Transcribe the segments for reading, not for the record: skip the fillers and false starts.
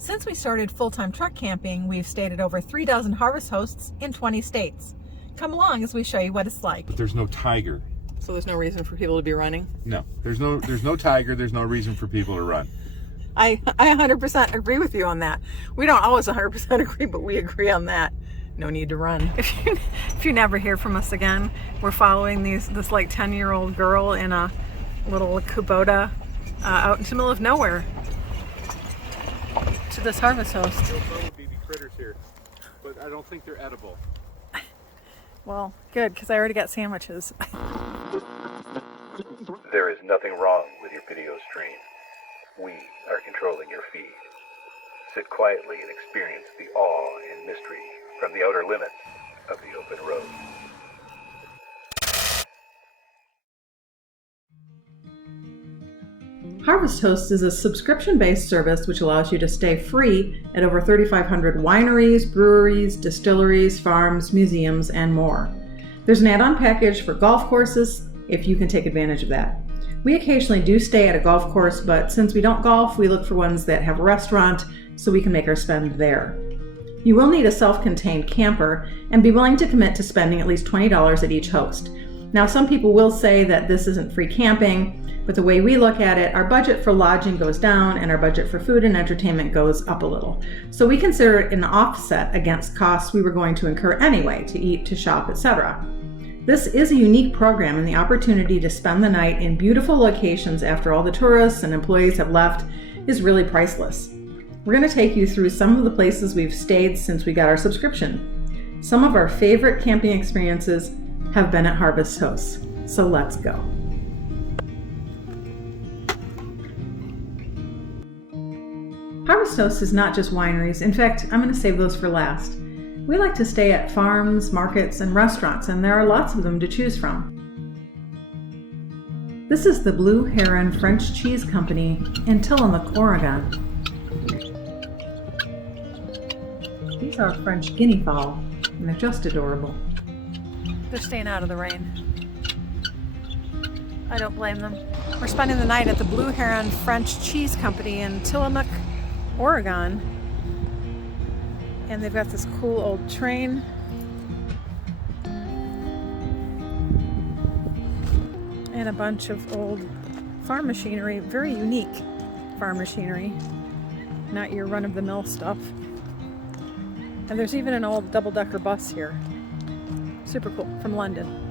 Since we started full-time truck camping, we've stayed at over 3 dozen harvest hosts in 20 states. Come along as we show you what it's like. But there's no tiger. So there's no reason for people to be running? No, there's no tiger. There's no reason for people to run. I 100% agree with you on that. We don't always 100% agree, but we agree on that. No need to run. If you never hear from us again, we're following this like 10-year-old girl in a little Kubota out into the middle of nowhere to this harvest host. There'll probably be critters here, but I don't think they're edible. Well, good, because I already got sandwiches. There is nothing wrong with your video stream. We are controlling your feed. Sit quietly and experience the awe and mystery from the outer limits of the open road. Harvest Hosts is a subscription-based service which allows you to stay free at over 3,500 wineries, breweries, distilleries, farms, museums, and more. There's an add-on package for golf courses if you can take advantage of that. We occasionally do stay at a golf course, but since we don't golf, we look for ones that have a restaurant so we can make our spend there. You will need a self-contained camper and be willing to commit to spending at least $20 at each host. Now, some people will say that this isn't free camping, but the way we look at it, our budget for lodging goes down and our budget for food and entertainment goes up a little. So we consider it an offset against costs we were going to incur anyway to eat, to shop, etc. This is a unique program, and the opportunity to spend the night in beautiful locations after all the tourists and employees have left is really priceless. We're going to take you through some of the places we've stayed since we got our subscription. Some of our favorite camping experiences have been at Harvest Hosts, so let's go. Harvest Hosts is not just wineries. In fact, I'm going to save those for last. We like to stay at farms, markets, and restaurants, and there are lots of them to choose from. This is the Blue Heron French Cheese Company in Tillamook, Oregon. These are French guinea fowl, and they're just adorable. They're staying out of the rain. I don't blame them. We're spending the night at the Blue Heron French Cheese Company in Tillamook, Oregon. And they've got this cool old train. And a bunch of old farm machinery, very unique farm machinery, not your run-of-the-mill stuff. And there's even an old double-decker bus here. Super cool, from London.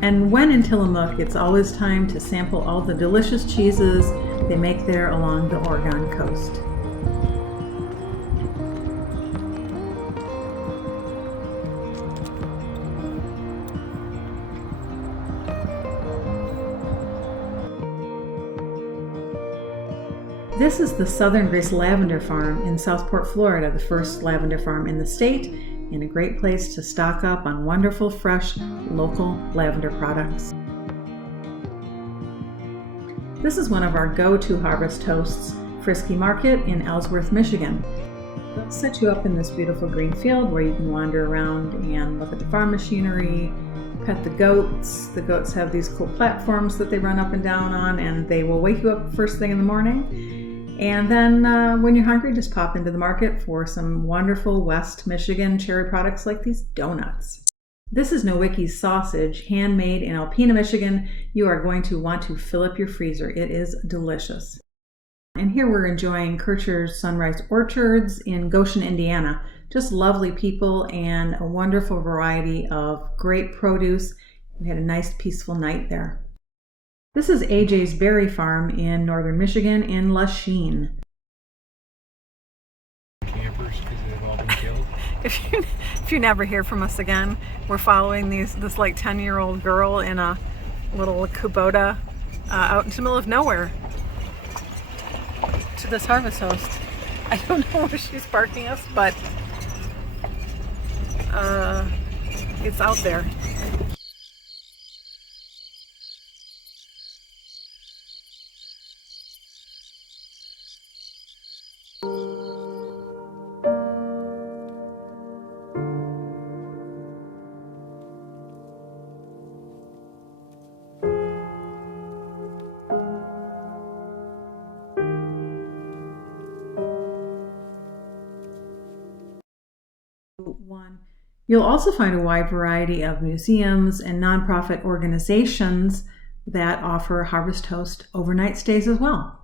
And when in Tillamook, it's always time to sample all the delicious cheeses they make there along the Oregon coast. This is the Southern Grace Lavender Farm in Southport, Florida, the first lavender farm in the state, and a great place to stock up on wonderful, fresh, local lavender products. This is one of our go-to harvest hosts, Frisky Market in Ellsworth, Michigan. They'll set you up in this beautiful green field where you can wander around and look at the farm machinery, pet the goats. The goats have these cool platforms that they run up and down on, and they will wake you up first thing in the morning. And then when you're hungry, just pop into the market for some wonderful West Michigan cherry products like these doughnuts. This is Nowicki's sausage, handmade in Alpena, Michigan. You are going to want to fill up your freezer. It is delicious. And here we're enjoying Kircher's Sunrise Orchards in Goshen, Indiana. Just lovely people and a wonderful variety of great produce. We had a nice peaceful night there. This is AJ's Berry Farm in northern Michigan in Lachine. Campers, because they've all been killed. If you never hear from us again, we're following this like 10-year-old girl in a little Kubota out into the middle of nowhere to this harvest host. I don't know where she's parking us, but it's out there. You'll also find a wide variety of museums and nonprofit organizations that offer Harvest Host overnight stays as well.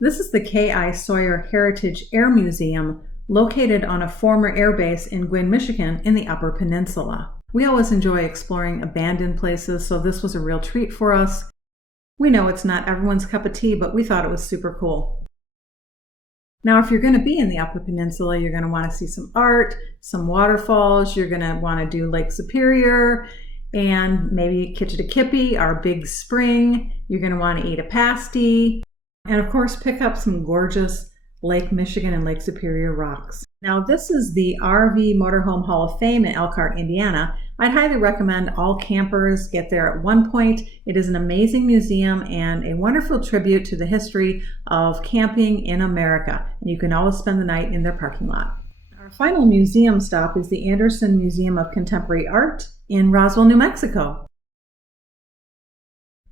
This is the K.I. Sawyer Heritage Air Museum, located on a former air base in Gwinn, Michigan in the Upper Peninsula. We always enjoy exploring abandoned places, so this was a real treat for us. We know it's not everyone's cup of tea, but we thought it was super cool. Now, if you're going to be in the Upper Peninsula, you're going to want to see some art, some waterfalls, you're going to want to do Lake Superior, and maybe Kitchitikipi, our big spring. You're going to want to eat a pasty, and of course, pick up some gorgeous Lake Michigan and Lake Superior rocks. Now, this is the RV Motorhome Hall of Fame in Elkhart, Indiana. I'd highly recommend all campers get there at one point. It is an amazing museum and a wonderful tribute to the history of camping in America. And you can always spend the night in their parking lot. Our final museum stop is the Anderson Museum of Contemporary Art in Roswell, New Mexico.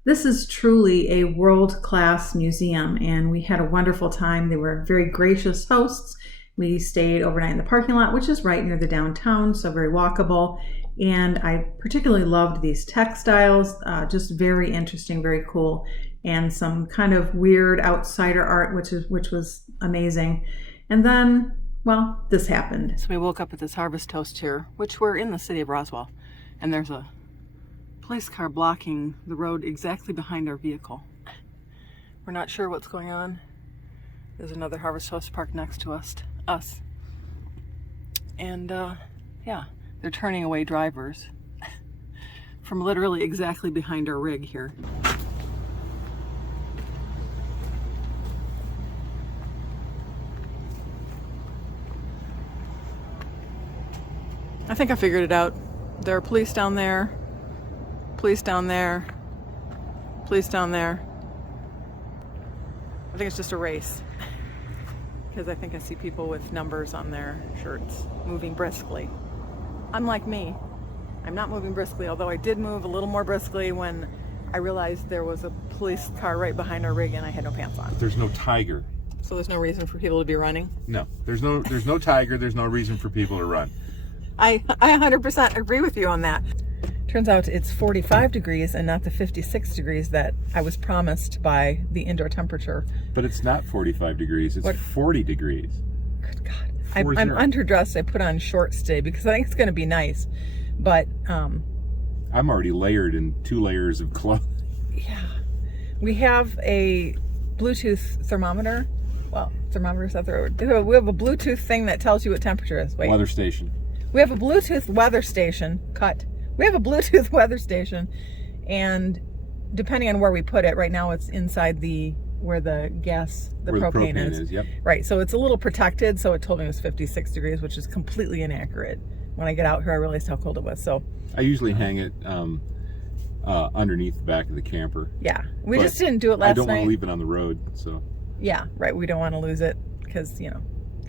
This is truly a world-class museum, and we had a wonderful time. They were very gracious hosts. We stayed overnight in the parking lot, which is right near the downtown, so very walkable. And I particularly loved these textiles, just very interesting, very cool, and some kind of weird outsider art, which was amazing. And then, well, this happened. So we woke up at this Harvest Toast here, which we're in the city of Roswell, and there's a police car blocking the road exactly behind our vehicle. We're not sure what's going on. There's another Harvest Toast parked next to us. And yeah, they're turning away drivers from literally exactly behind our rig here. I think I figured it out. There are police down there. Police down there, police down there. I think it's just a race because I think I see people with numbers on their shirts moving briskly. Unlike me, I'm not moving briskly, although I did move a little more briskly when I realized there was a police car right behind our rig and I had no pants on. There's no tiger. So there's no reason for people to be running? No, there's no tiger. There's no reason for people to run. I 100% agree with you on that. Turns out it's 45 degrees and not the 56 degrees that I was promised by the indoor temperature. But it's not 45 degrees, it's 40 degrees. Good God. I'm underdressed. I put on shorts today because I think it's going to be nice. But I'm already layered in 2 layers of clothes. Yeah. We have a Bluetooth thermometer. Well, thermometer's not the word. We have a Bluetooth thing that tells you what temperature is. Wait. Weather station. We have a Bluetooth weather station. We have a Bluetooth weather station, and depending on where we put it, right now it's inside where the propane is. Yep. Right, so it's a little protected, so it told me it was 56 degrees, which is completely inaccurate. When I get out here, I realized how cold it was. So I usually hang it underneath the back of the camper. Yeah, we just didn't do it last night. I don't want to leave it on the road, so. Yeah, right, we don't want to lose it because,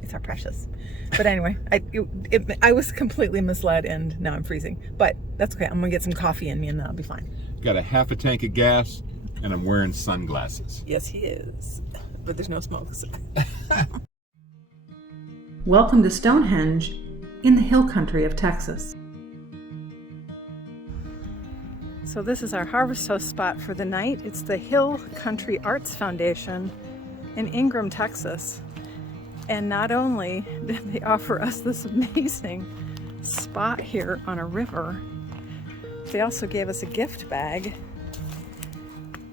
it's our precious. But anyway, I was completely misled and now I'm freezing. But that's okay. I'm going to get some coffee in me and I'll be fine. Got a half a tank of gas and I'm wearing sunglasses. Yes, he is. But there's no smoke. Welcome to Stonehenge in the hill country of Texas. So this is our Harvest Host spot for the night. It's the Hill Country Arts Foundation in Ingram, Texas. And not only did they offer us this amazing spot here on a river, they also gave us a gift bag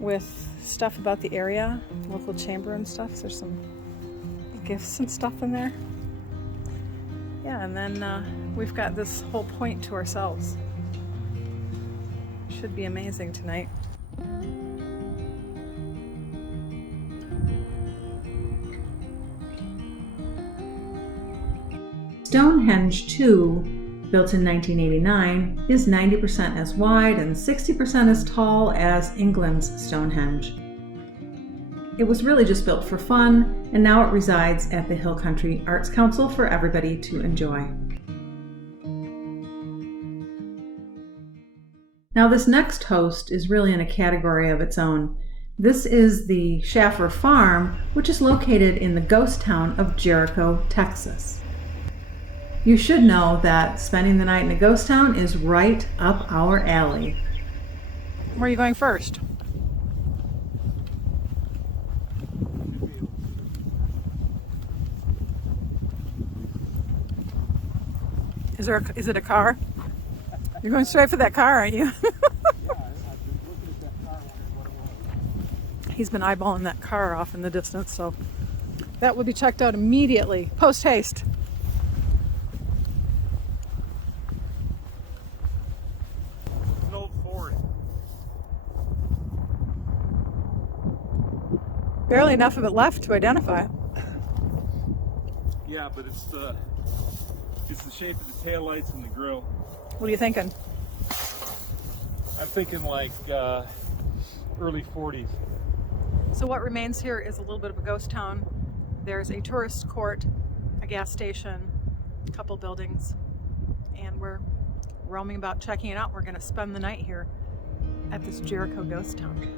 with stuff about the area, local chamber and stuff. So there's some gifts and stuff in there. Yeah, and then we've got this whole point to ourselves. Should be amazing tonight. Stonehenge 2, built in 1989, is 90% as wide and 60% as tall as England's Stonehenge. It was really just built for fun, and now it resides at the Hill Country Arts Council for everybody to enjoy. Now this next host is really in a category of its own. This is the Shaffer Farm, which is located in the ghost town of Jericho, Texas. You should know that spending the night in a ghost town is right up our alley. Where are you going first? Is it a car? You're going straight for that car, aren't you? He's been eyeballing that car off in the distance, so that will be checked out immediately. Post haste. It's an old Ford. Barely enough of it left to identify. Yeah, but it's the shape of the taillights and the grill. What are you thinking? I'm thinking like early 40s. So what remains here is a little bit of a ghost town. There's a tourist court, a gas station, a couple buildings, and we're roaming about checking it out. We're going to spend the night here at this Jericho ghost town.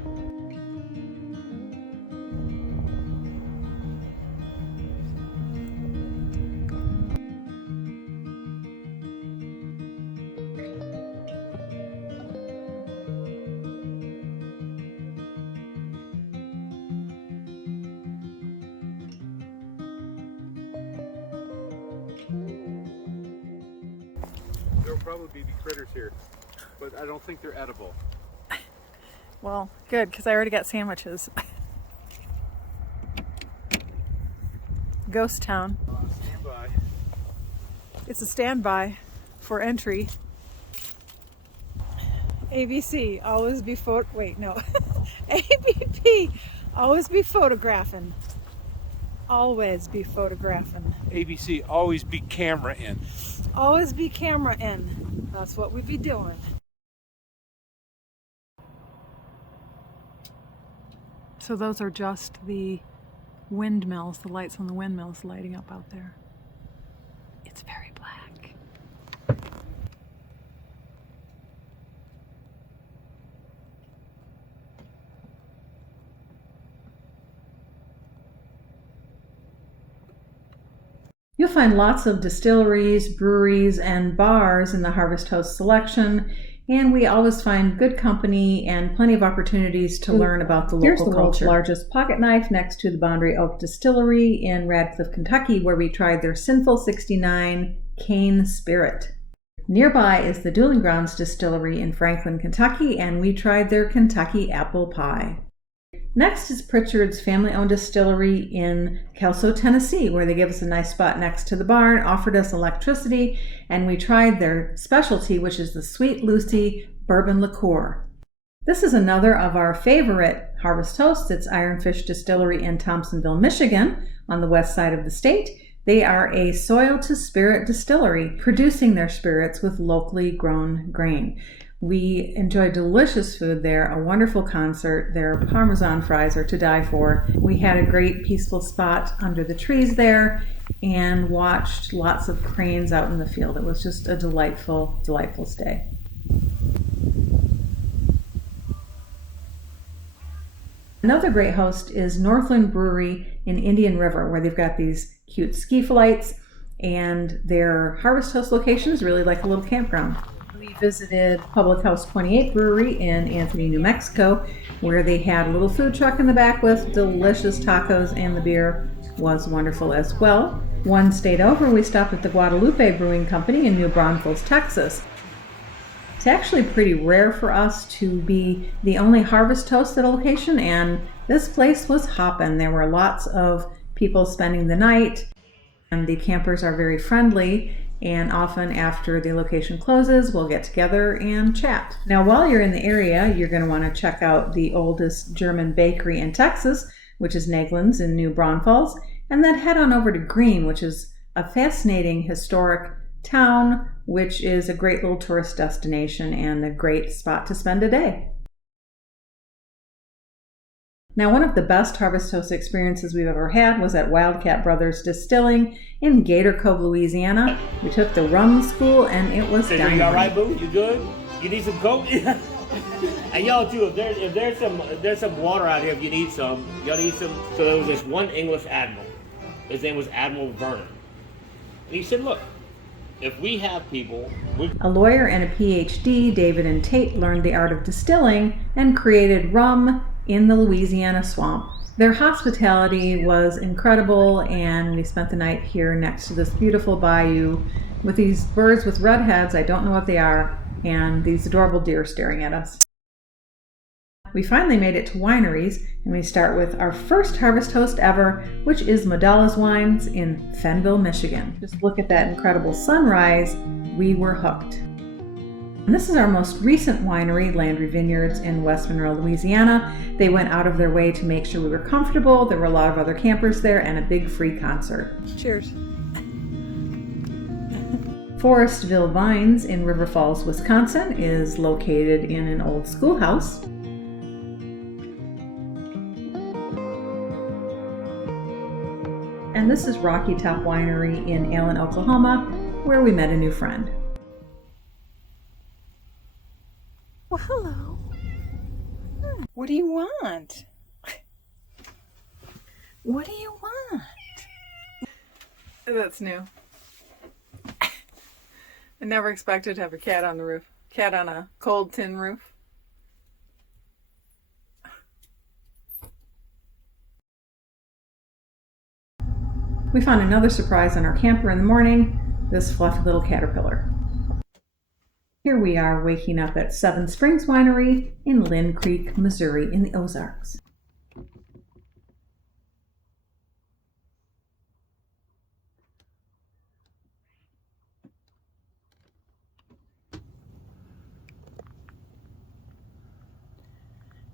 There'll probably be critters here, but I don't think they're edible. Well, good, because I already got sandwiches. Ghost town. Stand by. It's a standby for entry. ABC, always be ABP, always be photographing. Always be photographing. ABC, always be camera in. Always be camera in. That's what we be doing. So those are just the windmills, the lights on the windmills lighting up out there. It's very black. You'll find lots of distilleries, breweries, and bars in the Harvest Host selection, and we always find good company and plenty of opportunities to learn about the local culture. Here's the world's largest pocket knife next to the Boundary Oak Distillery in Radcliffe, Kentucky, where we tried their Sinful 69 cane spirit. Nearby is the Dueling Grounds Distillery in Franklin, Kentucky, and we tried their Kentucky apple pie. Next is Pritchard's family-owned distillery in Kelso, Tennessee, where they gave us a nice spot next to the barn, offered us electricity, and we tried their specialty, which is the Sweet Lucy bourbon liqueur. This is another of our favorite Harvest Hosts. It's Ironfish Distillery in Thompsonville, Michigan, on the west side of the state. They are a soil-to-spirit distillery, producing their spirits with locally grown grain. We enjoyed delicious food there, a wonderful concert. Their Parmesan fries are to die for. We had a great peaceful spot under the trees there and watched lots of cranes out in the field. It was just a delightful, delightful stay. Another great host is Northland Brewery in Indian River, where they've got these cute ski flights, and their Harvest Host location is really like a little campground. We visited Public House 28 Brewery in Anthony, New Mexico, where they had a little food truck in the back with delicious tacos, and the beer was wonderful as well. One state over, we stopped at the Guadalupe Brewing Company in New Braunfels, Texas. It's actually pretty rare for us to be the only Harvest Host at a location, and this place was hopping. There were lots of people spending the night, and the campers are very friendly. And often after the location closes, we'll get together and chat. Now, while you're in the area, you're going to want to check out the oldest German bakery in Texas, which is Naeglin's in New Braunfels, and then head on over to Green, which is a fascinating historic town, which is a great little tourist destination and a great spot to spend a day. Now, one of the best Harvest Host experiences we've ever had was at Wildcat Brothers Distilling in Gator Cove, Louisiana. We took the rum school, and it was dynamite. You all right, boo? You good? You need some Coke? And y'all too, if there's some water out here if you need some. Y'all need some. So there was this one English admiral. His name was Admiral Vernon. And he said, look, if we have people, A lawyer and a PhD, David and Tate learned the art of distilling and created rum in the Louisiana swamp. Their hospitality was incredible, and we spent the night here next to this beautiful bayou with these birds with red heads, I don't know what they are, and these adorable deer staring at us. We finally made it to Wineries, and we start with our first harvest toast ever, which is Modella's Wines in Fenville, Michigan. Just look at that incredible sunrise. We were hooked. And this is our most recent winery, Landry Vineyards in West Monroe, Louisiana. They went out of their way to make sure we were comfortable. There were a lot of other campers there and a big free concert. Cheers. Forestville Vines in River Falls, Wisconsin is located in an old schoolhouse. And this is Rocky Top Winery in Allen, Oklahoma, where we met a new friend. Well, hello. What do you want? What do you want? That's new. I never expected to have a cat on the roof. Cat on a cold tin roof. We found another surprise on our camper in the morning, this fluffy little caterpillar. Here we are waking up at Springs Winery in Lynn Creek, Missouri in the Ozarks.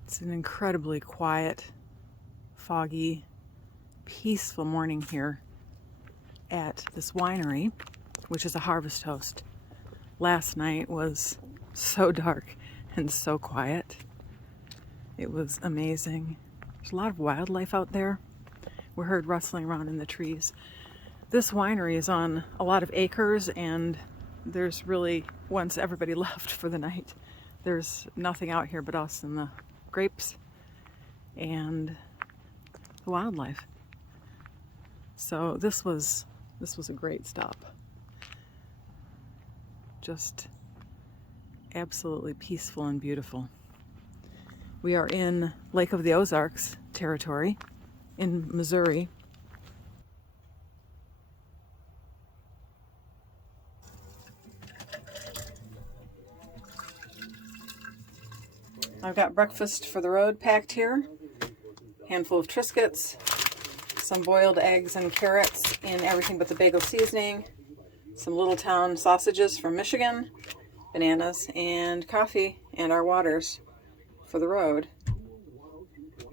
It's an incredibly quiet, foggy, peaceful morning here at this winery, which is a harvest host. Last night was so dark and so quiet. It was amazing. There's a lot of wildlife out there. We heard rustling around in the trees. This winery is on a lot of acres, and there's really, once everybody left for the night, there's nothing out here but us and the grapes and the wildlife. So this was a great stop. Just absolutely peaceful and beautiful. We are in Lake of the Ozarks territory in Missouri. I've got breakfast for the road packed here. Handful of Triscuits, some boiled eggs and carrots in everything but the bagel seasoning, some Little Town sausages from Michigan, bananas, and coffee, and our waters for the road.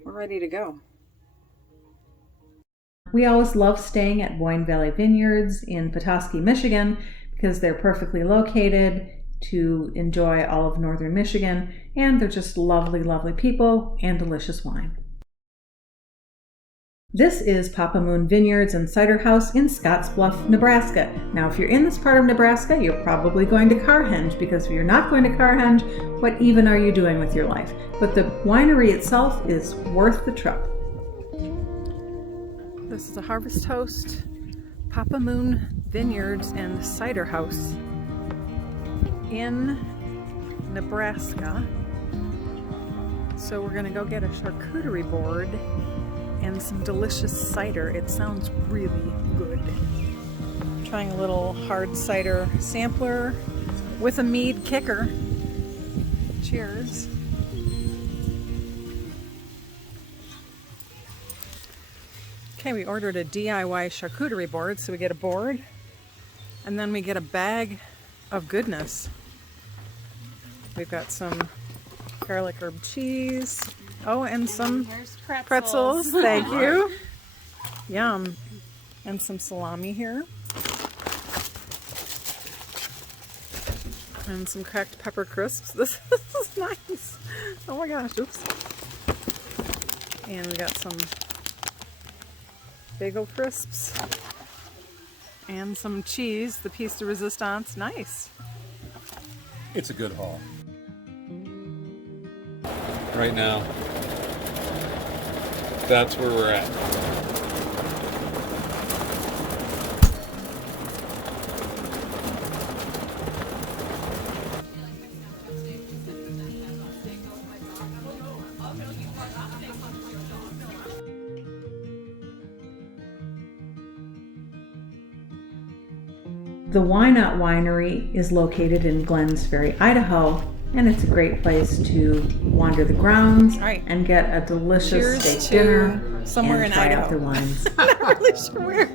We're ready to go. We always love staying at Boyne Valley Vineyards in Petoskey, Michigan, because they're perfectly located to enjoy all of northern Michigan, and they're just lovely, lovely people and delicious wine. This is Papa Moon Vineyards and Cider House in Scottsbluff, Nebraska. Now, if you're in this part of Nebraska, you're probably going to Carhenge, because if you're not going to Carhenge, what even are you doing with your life? But the winery itself is worth the trip. This is a harvest host, Papa Moon Vineyards and Cider House in Nebraska. So we're gonna go get a charcuterie board and some delicious cider. It sounds really good. Trying a little hard cider sampler with a mead kicker. Cheers. Okay, we ordered a DIY charcuterie board, so we get a board and then we get a bag of goodness. We've got some garlic herb cheese. Oh, and some pretzels. Thank you. Yum. And some salami here. And some cracked pepper crisps. This is nice. Oh my gosh, oops. And we got some bagel crisps. And some cheese, the piece de resistance. Nice. It's a good haul. Right now, that's where we're at. The Why Not Winery is located in Glens Ferry, Idaho, and it's a great place to wander the grounds Right. and get a delicious Cheers steak to dinner somewhere and in try out Idaho. their wines. Not really sure where.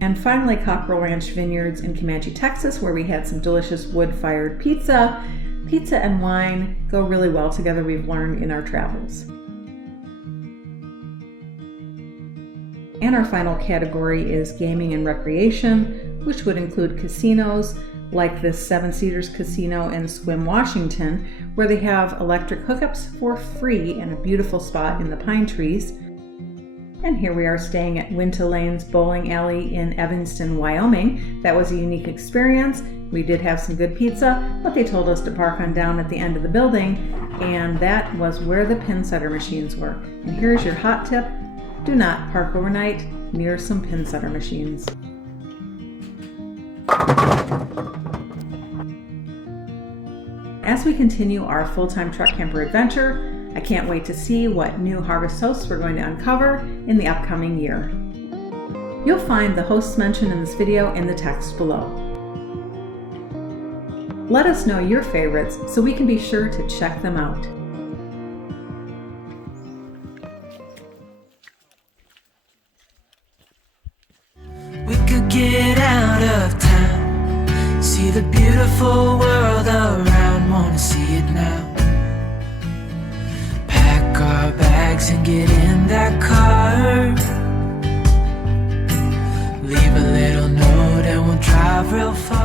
And finally, Cockrell Ranch Vineyards in Comanche, Texas, where we had some delicious wood-fired pizza. Pizza and wine go really well together, we've learned in our travels. And our final category is gaming and recreation, which would include casinos, like this Seven Cedars Casino in Sequim, Washington, where they have electric hookups for free in a beautiful spot in the pine trees. And here we are staying at Winta Lane's Bowling Alley in Evanston, Wyoming. That was a unique experience. We did have some good pizza, but they told us to park on down at the end of the building, and that was where the pin setter machines were. And here's your hot tip: do not park overnight near some pin setter machines. As we continue our full-time truck camper adventure, I can't wait to see what new harvest hosts we're going to uncover in the upcoming year. You'll find the hosts mentioned in this video in the text below. Let us know your favorites so we can be sure to check them out. We could get out of town, see the beautiful world around, wanna see it now. Pack our bags and get in that car, leave a little note and we'll drive real far.